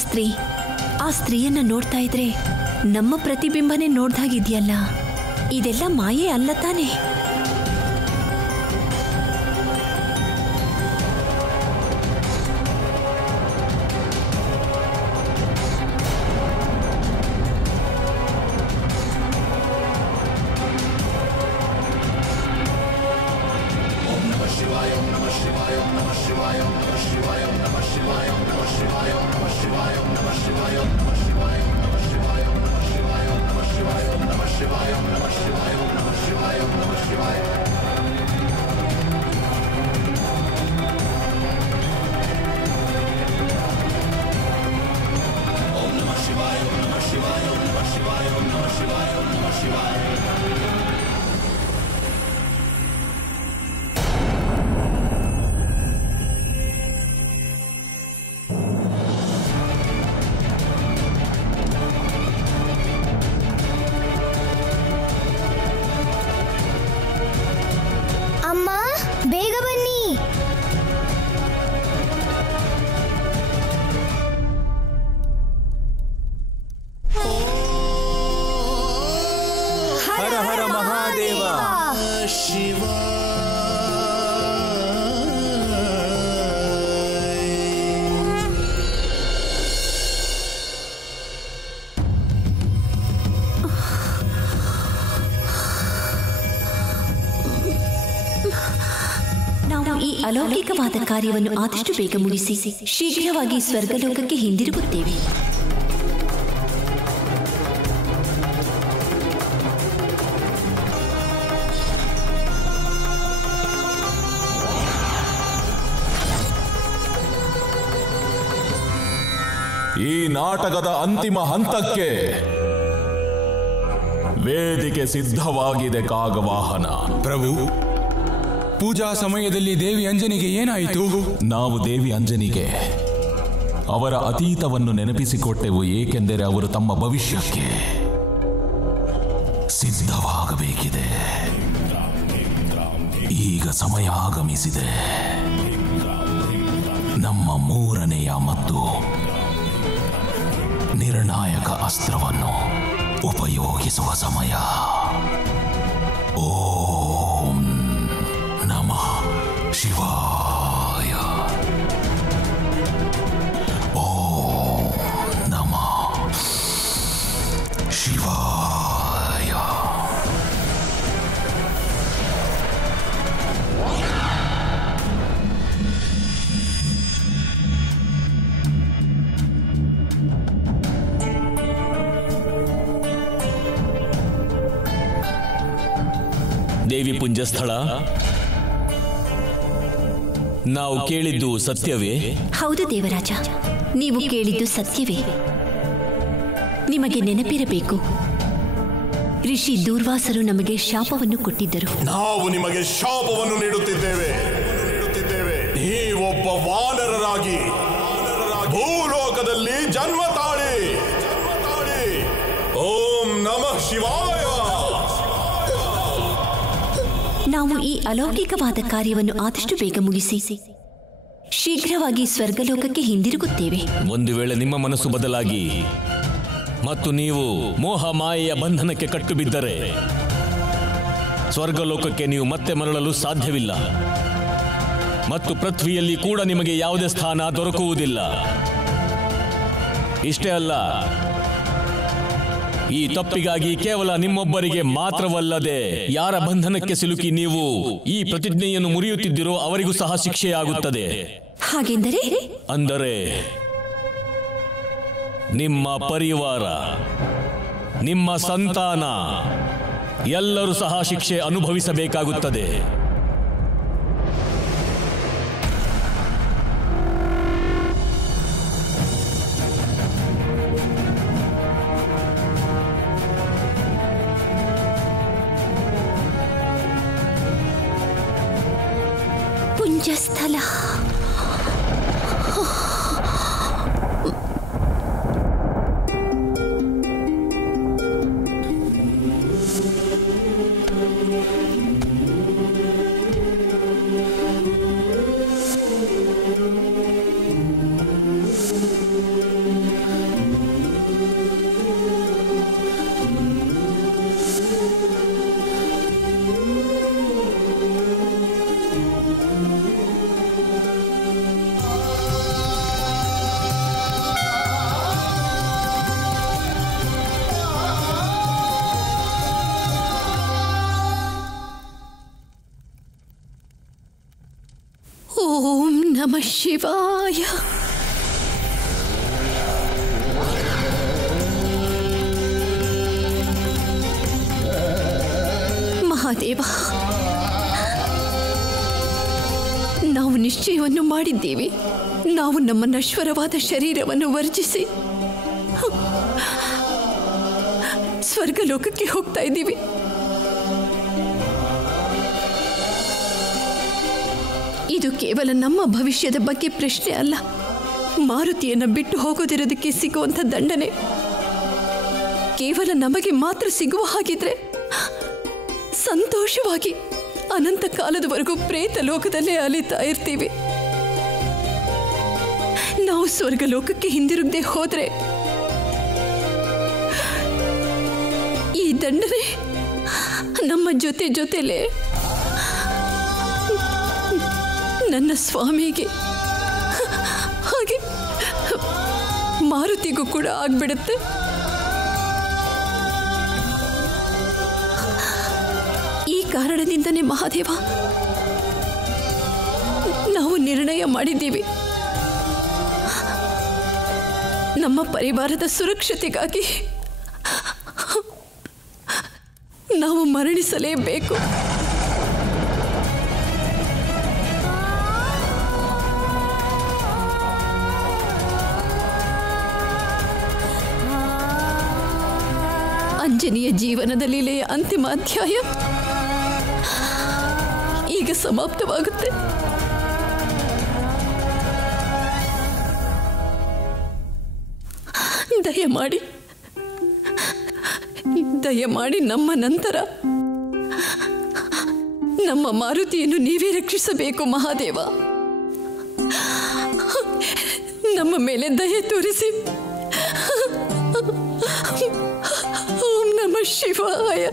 ಆ ಸ್ತ್ರೀಯನ್ನ ನೋಡ್ತಾ ಇದ್ರೆ ನಮ್ಮ ಪ್ರತಿಬಿಂಬನೆ ನೋಡ್ದಾಗಿದೆಯಲ್ಲ. ಇದೆಲ್ಲ ಮಾಯೆ ಅಲ್ಲ ತಾನೆ? ಅಲೌಕಿಕವಾದ ಕಾರ್ಯವನ್ನು ಆದಷ್ಟು ಬೇಗ ಮುಗಿಸಿ ಶೀಘ್ರವಾಗಿ ಸ್ವರ್ಗಲೋಕಕ್ಕೆ ಹಿಂದಿರುಗುತ್ತೇವೆ. ಈ ನಾಟಕದ ಅಂತಿಮ ಹಂತಕ್ಕೆ ವೇದಿಕೆ ಸಿದ್ಧವಾಗಿದೆ ಕಾಗವಾಹನ. ಪ್ರಭು, ಪೂಜಾ ಸಮಯದಲ್ಲಿ ದೇವಿ ಅಂಜನಿಗೆ ಏನಾಯಿತು? ನಾವು ದೇವಿ ಅಂಜನಿಗೆ ಅವರ ಅತೀತವನ್ನು ನೆನಪಿಸಿಕೊಟ್ಟೆವು, ಏಕೆಂದರೆ ಅವರು ತಮ್ಮ ಭವಿಷ್ಯಕ್ಕೆ ಸಿದ್ಧವಾಗಬೇಕಿದೆ. ಈಗ ಸಮಯ ಆಗಮಿಸಿದೆ. ನಮ್ಮ ಮೂರನೆಯ ಮತ್ತು ನಿರ್ಣಾಯಕ ಅಸ್ತ್ರವನ್ನು ಉಪಯೋಗಿಸುವ ಸಮಯ. ಓಂ ನಮಃ ಶಿವಾಯ. ಓಂ ನಮಃ ಶಿವಾಯ. ದೇವಿ ಪುಂಜಸ್ಥಳ, ನಾವು ಕೇಳಿದ್ದು ಸತ್ಯವೇ? ಹೌದು ದೇವರಾಜ, ನೀವು ಕೇಳಿದ್ದು ಸತ್ಯವೇ. ನಿಮಗೆ ನೆನಪಿರಬೇಕು, ಋಷಿ ದೂರ್ವಾಸರು ನಮಗೆ ಶಾಪವನ್ನು ಕೊಟ್ಟಿದ್ದರು. ನಾವು ನಿಮಗೆ ಶಾಪವನ್ನು ನೀಡುತ್ತಿದ್ದೇವೆ. ನೀವೊಬ್ಬ ವಾನರರಾಗಿ ಭೂಲೋಕದಲ್ಲಿ ಜನ್ಮ ತಾಳಿ. ಓಂ ನಮಃ ಶಿವಾಯ. ನಾವು ಈ ಅಲೌಕಿಕವಾದ ಕಾರ್ಯವನ್ನು ಆದಷ್ಟು ಬೇಗ ಮುಗಿಸಿ ಶೀಘ್ರವಾಗಿ ಸ್ವರ್ಗಲೋಕಕ್ಕೆ ಹಿಂದಿರುಗುತ್ತೇವೆ. ಒಂದು ವೇಳೆ ನಿಮ್ಮ ಮನಸ್ಸು ಬದಲಾಗಿ ಮತ್ತು ನೀವು ಮೋಹ ಮಾಯೆಯ ಬಂಧನಕ್ಕೆ ಕಟ್ಟು ಬಿದ್ದರೆ ಸ್ವರ್ಗಲೋಕಕ್ಕೆ ನೀವು ಮತ್ತೆ ಮರಳಲು ಸಾಧ್ಯವಿಲ್ಲ ಮತ್ತು ಪೃಥ್ವಿಯಲ್ಲಿ ಕೂಡ ನಿಮಗೆ ಯಾವುದೇ ಸ್ಥಾನ ದೊರಕುವುದಿಲ್ಲ. ಇಷ್ಟೇ ಅಲ್ಲ, ಈ ತಪ್ಪಿಗಾಗಿ ಕೇವಲ ನಿಮ್ಮೊಬ್ಬರಿಗೆ ಮಾತ್ರವಲ್ಲದೆ ಯಾರ ಬಂಧನಕ್ಕೆ ಸಿಲುಕಿ ನೀವು ಈ ಪ್ರತಿಜ್ಞೆಯನ್ನು ಮುರಿಯುತ್ತಿದ್ದೀರೋ ಅವರಿಗೂ ಸಹ ಶಿಕ್ಷೆಯಾಗುತ್ತದೆ. ಹಾಗೆಂದರೆ? ಅಂದರೆ ನಿಮ್ಮ ಪರಿವಾರ, ನಿಮ್ಮ ಸಂತಾನ ಎಲ್ಲರೂ ಸಹ ಶಿಕ್ಷೆ ಅನುಭವಿಸಬೇಕಾಗುತ್ತದೆ. ಪುಂಜಸ್ಥಳ. ನಮಃ ಶಿವಾಯ. ಮಹಾದೇವ, ನಾವು ನಿಶ್ಚಯವನ್ನು ಮಾಡಿದ್ದೀವಿ. ನಾವು ನಮ್ಮ ನಶ್ವರವಾದ ಶರೀರವನ್ನು ವರ್ಜಿಸಿ ಸ್ವರ್ಗಲೋಕಕ್ಕೆ ಹೋಗ್ತಾ ಇದ್ದೀವಿ. ಇದು ಕೇವಲ ನಮ್ಮ ಭವಿಷ್ಯದ ಬಗ್ಗೆ ಪ್ರಶ್ನೆ ಅಲ್ಲ. ಮಾರುತಿಯನ್ನು ಬಿಟ್ಟು ಹೋಗೋದಿರೋದಕ್ಕೆ ಸಿಗುವಂಥ ದಂಡನೆ ಕೇವಲ ನಮಗೆ ಮಾತ್ರ ಸಿಗುವ ಹಾಗಿದ್ರೆ ಸಂತೋಷವಾಗಿ ಅನಂತ ಕಾಲದವರೆಗೂ ಪ್ರೇತ ಲೋಕದಲ್ಲೇ ಅಲಿತಾ ಇರ್ತೀವಿ. ನಾವು ಸ್ವರ್ಗಲೋಕಕ್ಕೆ ಹಿಂದಿರುಗದೆ ಹೋದ್ರೆ ಈ ದಂಡನೆ ನಮ್ಮ ಜೊತೆಲೇ ನನ್ನ ಸ್ವಾಮಿಗೆ ಹಾಗೆ ಮಾರುತಿಗೂ ಕೂಡ ಆಗ್ಬಿಡುತ್ತೆ. ಈ ಕಾರಣದಿಂದನೇ ಮಹಾದೇವ, ನಾವು ನಿರ್ಣಯ ಮಾಡಿದ್ದೀವಿ. ನಮ್ಮ ಪರಿವಾರದ ಸುರಕ್ಷತೆಗಾಗಿ ನಾವು ಮರಣಿಸಲೇಬೇಕು. ಅಂಜನಿಯ ಜೀವನದ ಲೀಲೆಯ ಅಂತಿಮ ಅಧ್ಯಾಯ ಈಗ ಸಮಾಪ್ತವಾಗುತ್ತೆ. ದಯಮಾಡಿ ನಮ್ಮ ನಂತರ ನಮ್ಮ ಮಾರುತಿಯನ್ನು ನೀವೇ ರಕ್ಷಿಸಬೇಕು ಮಹಾದೇವ. ನಮ್ಮ ಮೇಲೆ ದಯೆ ತೋರಿಸಿ. ಓಂ ನಮಃ ಶಿವಾಯ.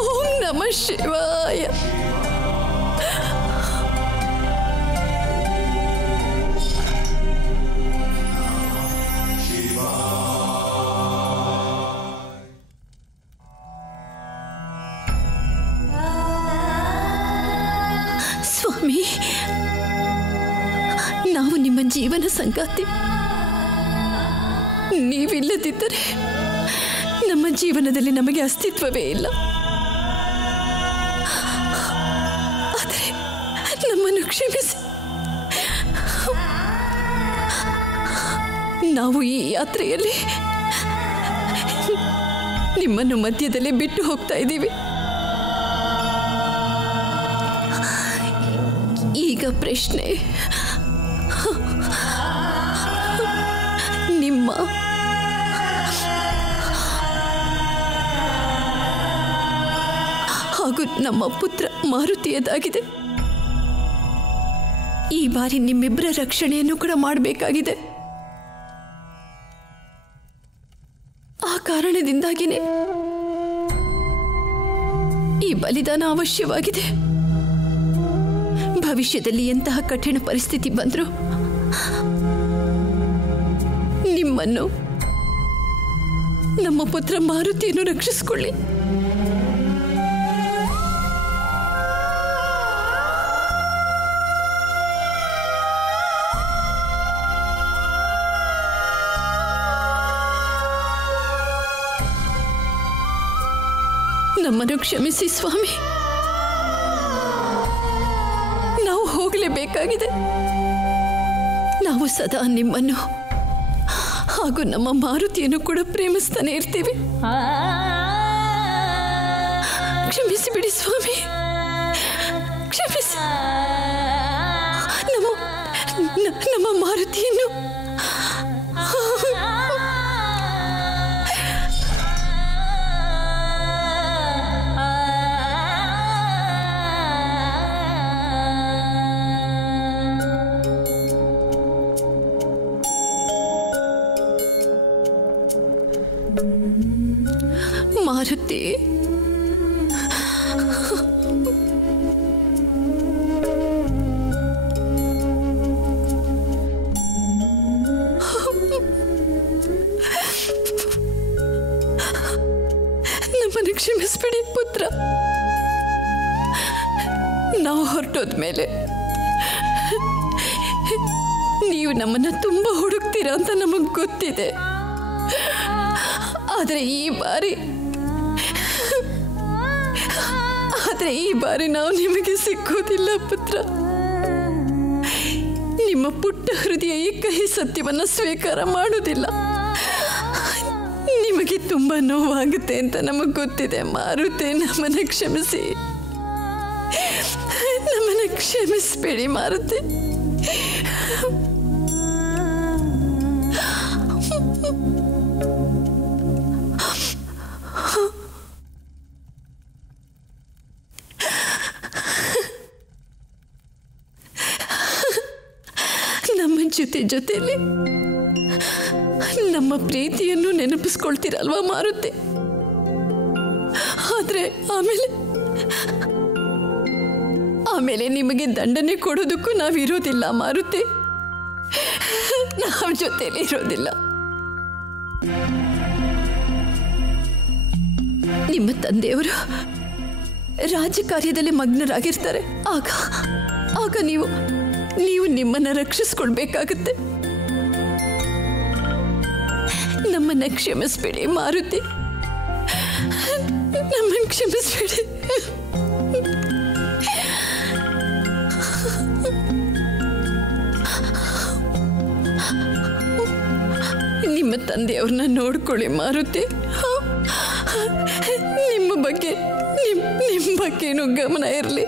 ಓಂ ನಮಃ ಶಿವಾಯ. ಸ್ವಾಮಿ, ನಾವು ನಿಮ್ಮ ಜೀವನ ಸಂಗಾತಿ. ನೀವಿಲ್ಲದಿದ್ದರೆ ನಮ್ಮ ಜೀವನದಲ್ಲಿ ನಮಗೆ ಅಸ್ತಿತ್ವವೇ ಇಲ್ಲ. ಆದರೆ ನಮ್ಮನ್ನು ಕ್ಷಮಿಸಿ. ನಾವು ಈ ಯಾತ್ರೆಯಲ್ಲಿ ನಿಮ್ಮನ್ನು ಮಧ್ಯದಲ್ಲೇ ಬಿಟ್ಟು ಹೋಗ್ತಾ ಇದ್ದೀವಿ. ಈಗ ಪ್ರಶ್ನೆ, ನಿಮ್ಮ ಹಾಗೂ ನಮ್ಮ ಪುತ್ರ ಮಾರುತಿಯದಾಗಿದೆ. ಈ ಬಾರಿ ನಿಮ್ಮಿಬ್ಬರ ರಕ್ಷಣೆಯನ್ನು ಕೂಡ ಮಾಡಬೇಕಾಗಿದೆ. ಆ ಕಾರಣದಿಂದಾಗಿನೇ ಈ ಬಲಿದಾನ ಅವಶ್ಯವಾಗಿದೆ. ಭವಿಷ್ಯದಲ್ಲಿ ಎಂತಹ ಕಠಿಣ ಪರಿಸ್ಥಿತಿ ಬಂದರೂ ನಿಮ್ಮನ್ನು, ನಮ್ಮ ಪುತ್ರ ಮಾರುತಿಯನ್ನು ರಕ್ಷಿಸಿಕೊಳ್ಳಿ. ನಮ್ಮನ್ನು ಕ್ಷಮಿಸಿ ಸ್ವಾಮಿ. ನಾವು ಹೋಗಲೇಬೇಕಾಗಿದೆ. ನಾವು ಸದಾ ನಿಮ್ಮನ್ನು ಹಾಗೂ ನಮ್ಮ ಮಾರುತಿಯನ್ನು ಕೂಡ ಪ್ರೇಮಿಸ್ತಾನೆ ಇರ್ತೀವಿ. ಕ್ಷಮಿಸಿ ಬಿಡಿ ಸ್ವಾಮಿ, ಕ್ಷಮಿಸಿ. ನಮ್ಮ ಮಾರುತಿಯನ್ನು ಮಾರುತಿ, ನಮ್ಮನ್ನು ಕ್ಷಮಿಸ್ಬಿಡಿ ಪುತ್ರ. ನಾವು ಹೊರಟೋದ್ಮೇಲೆ ನೀವು ನಮ್ಮನ್ನ ತುಂಬಾ ಹುಡುಕ್ತೀರಾ ಅಂತ ನಮಗೆ ಗೊತ್ತಿದೆ. ಆದರೆ ಈ ಬಾರಿ ನಾವು ನಿಮಗೆ ಸಿಕ್ಕೋದಿಲ್ಲ ಪುತ್ರ. ನಿಮ್ಮ ಪುಟ್ಟ ಹೃದಯ ಈ ಕಹಿ ಸತ್ಯವನ್ನ ಸ್ವೀಕಾರ ಮಾಡೋದಿಲ್ಲ. ನಿಮಗೆ ತುಂಬಾ ನೋವಾಗುತ್ತೆ ಅಂತ ನಮಗೆ ಗೊತ್ತಿದೆ. ಮಾರುತಿ, ನಮ್ಮನ್ನ ಕ್ಷಮಿಸಿ, ನಮ್ಮನ್ನ ಕ್ಷಮಿಸ್ಬೇಡಿ ಮಾರುತಿ. ನಮ್ಮ ಜೊತೆಲಿ ನಮ್ಮ ಪ್ರೀತಿಯನ್ನು ನೆನಪಿಸ್ಕೊಳ್ತೀರಲ್ವಾ ಮಾರುತಿ? ಆದ್ರೆ ಆಮೇಲೆ ನಿಮಗೆ ದಂಡನೆ ಕೊಡೋದಕ್ಕೂ ನಾವಿರೋದಿಲ್ಲ ಮಾರುತಿ. ನಾವು ಜೊತೆಲಿ ಇರೋದಿಲ್ಲ. ನಿಮ್ಮ ತಂದೆಯವರು ರಾಜಕಾರ್ಯದಲ್ಲಿ ಮಗ್ನರಾಗಿರ್ತಾರೆ. ಆಗ ನೀವು ನಿಮ್ಮನ್ನ ರಕ್ಷಿಸ್ಕೊಳ್ಬೇಕಾಗತ್ತೆ. ನಮ್ಮನ್ನ ಕ್ಷಮಿಸ್ಬೇಡಿ ಮಾರುತಿ, ನಮ್ಮನ್ನ ಕ್ಷಮಿಸ್ಬೇಡಿ. ನಿಮ್ಮ ತಂದೆಯವ್ರನ್ನ ನೋಡ್ಕೊಳ್ಳಿ ಮಾರುತಿ. ನಿಮ್ಮ ಬಗ್ಗೆನೂ ಗಮನ ಇರಲಿ.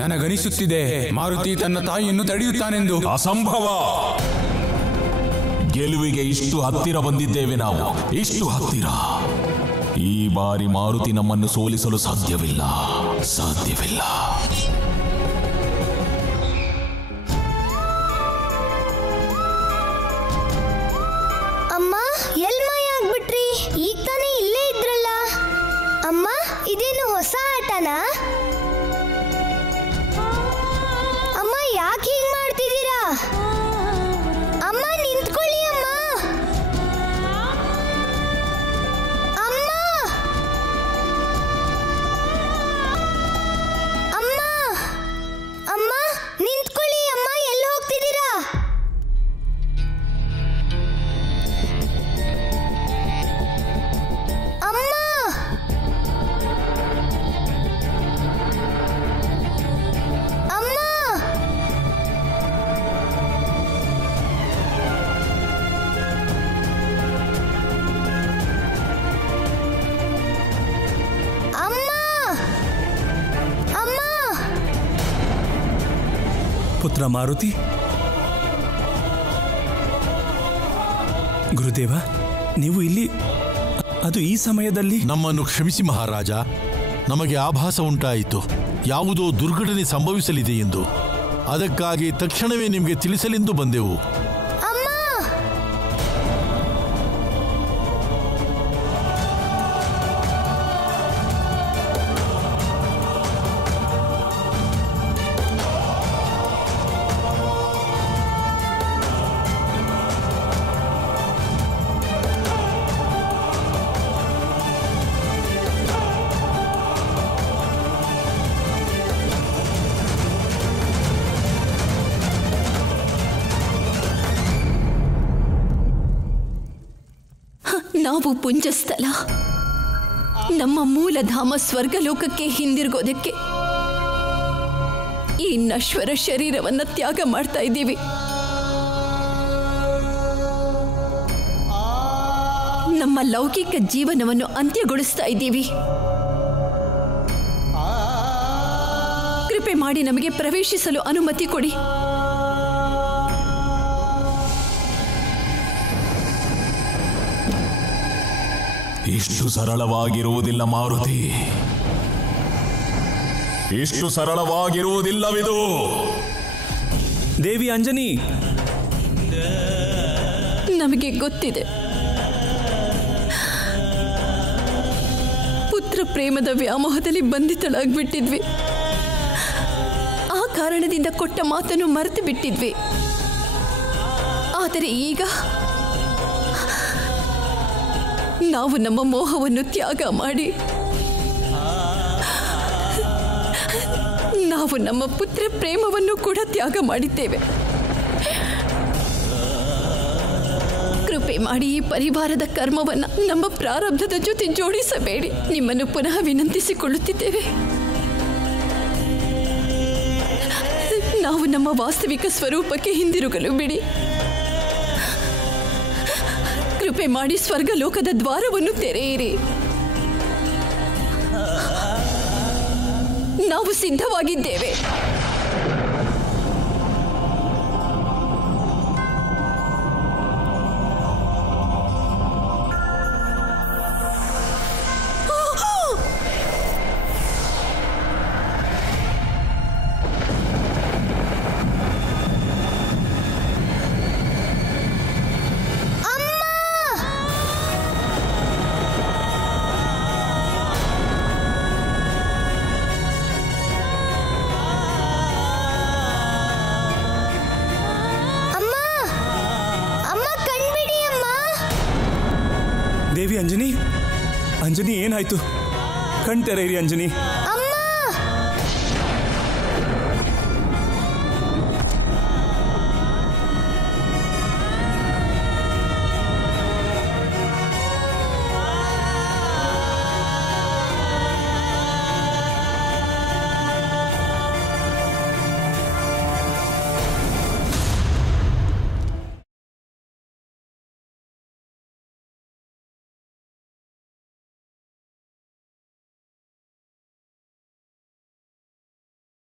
ನನಗನಿಸುತ್ತಿದೆ ಮಾರುತಿ ತನ್ನ ತಾಯಿಯನ್ನು ತಡೆಯುತ್ತಾನೆಂದು. ಅಸಂಭವ. ಗೆಲುವಿಗೆ ಇಷ್ಟು ಹತ್ತಿರ ಬಂದಿದ್ದೇವೆ ನಾವು, ಇಷ್ಟು ಹತ್ತಿರ. ಈ ಬಾರಿ ಮಾರುತಿ ನಮ್ಮನ್ನು ಸೋಲಿಸಲು ಸಾಧ್ಯವಿಲ್ಲ. ಪುತ್ರ ಮಾರುತಿ. ಗುರುದೇವ, ನೀವು ಇಲ್ಲಿ, ಅದು ಈ ಸಮಯದಲ್ಲಿ? ನಮ್ಮನ್ನು ಕ್ಷಮಿಸಿ ಮಹಾರಾಜ, ನಮಗೆ ಆಭಾಸ ಉಂಟಾಯಿತು ಯಾವುದೋ ದುರ್ಘಟನೆ ಸಂಭವಿಸಲಿದೆ ಎಂದು. ಅದಕ್ಕಾಗಿ ತಕ್ಷಣವೇ ನಿಮಗೆ ತಿಳಿಸಲೆಂದು ಬಂದೆವು. ನಾವು ಪುಂಜಸ್ಥಲ, ನಮ್ಮ ಮೂಲಧಾಮ ಸ್ವರ್ಗಲೋಕಕ್ಕೆ ಹಿಂದಿರುಗೋದಕ್ಕೆ ಈ ನಶ್ವರ ಶರೀರವನ್ನು ತ್ಯಾಗ ಮಾಡ್ತಾ ಇದ್ದೀವಿ. ನಮ್ಮ ಲೌಕಿಕ ಜೀವನವನ್ನು ಅಂತ್ಯಗೊಳಿಸ್ತಾ ಇದ್ದೀವಿ. ಕೃಪೆ ಮಾಡಿ ನಮಗೆ ಪ್ರವೇಶಿಸಲು ಅನುಮತಿ ಕೊಡಿ. ಇಷ್ಟು ಸರಳವಾಗಿರುವುದಿಲ್ಲ ಮಾರುತಿ, ಇಷ್ಟು ಸರಳವಾಗಿರುವುದಿಲ್ಲವಿದು. ದೇವಿ ಅಂಜನಿ, ನಮಗೆ ಗೊತ್ತಿದೆ, ಪುತ್ರ ಪ್ರೇಮದ ವ್ಯಾಮೋಹದಲ್ಲಿ ಬಂಧಿತಳಾಗ್ಬಿಟ್ಟಿದ್ವಿ. ಆ ಕಾರಣದಿಂದ ಕೊಟ್ಟ ಮಾತನ್ನು ಮರೆತು ಬಿಟ್ಟಿದ್ವಿ. ಆದರೆ ಈಗ ನಾವು ನಮ್ಮ ಮೋಹವನ್ನು ತ್ಯಾಗ ಮಾಡಿ ನಾವು ನಮ್ಮ ಪುತ್ರ ಪ್ರೇಮವನ್ನು ಕೂಡ ತ್ಯಾಗ ಮಾಡಿದ್ದೇವೆ. ಕೃಪೆ ಮಾಡಿ ಈ ಪರಿವಾರದ ಕರ್ಮವನ್ನು ನಮ್ಮ ಪ್ರಾರಬ್ಧದ ಜೊತೆ ಜೋಡಿಸಬೇಡಿ. ನಿಮ್ಮನ್ನು ಪುನಃ ವಿನಂತಿಸಿಕೊಳ್ಳುತ್ತಿದ್ದೇವೆ. ನಾವು ನಮ್ಮ ವಾಸ್ತವಿಕ ಸ್ವರೂಪಕ್ಕೆ ಹಿಂದಿರುಗಲು ಬಿಡಿ. ಕೃಪೆ ಮಾಡಿ ಸ್ವರ್ಗಲೋಕದ ದ್ವಾರವನ್ನು ತೆರೆಯಿರಿ. ನಾವು ಸಿದ್ಧವಾಗಿದ್ದೇವೆ. ದೇವಿ ಅಂಜನಿ, ಅಂಜನಿ ಏನಾಯ್ತು? ಕಣ್ತೆರೆಯಿರಿ ಅಂಜನಿ.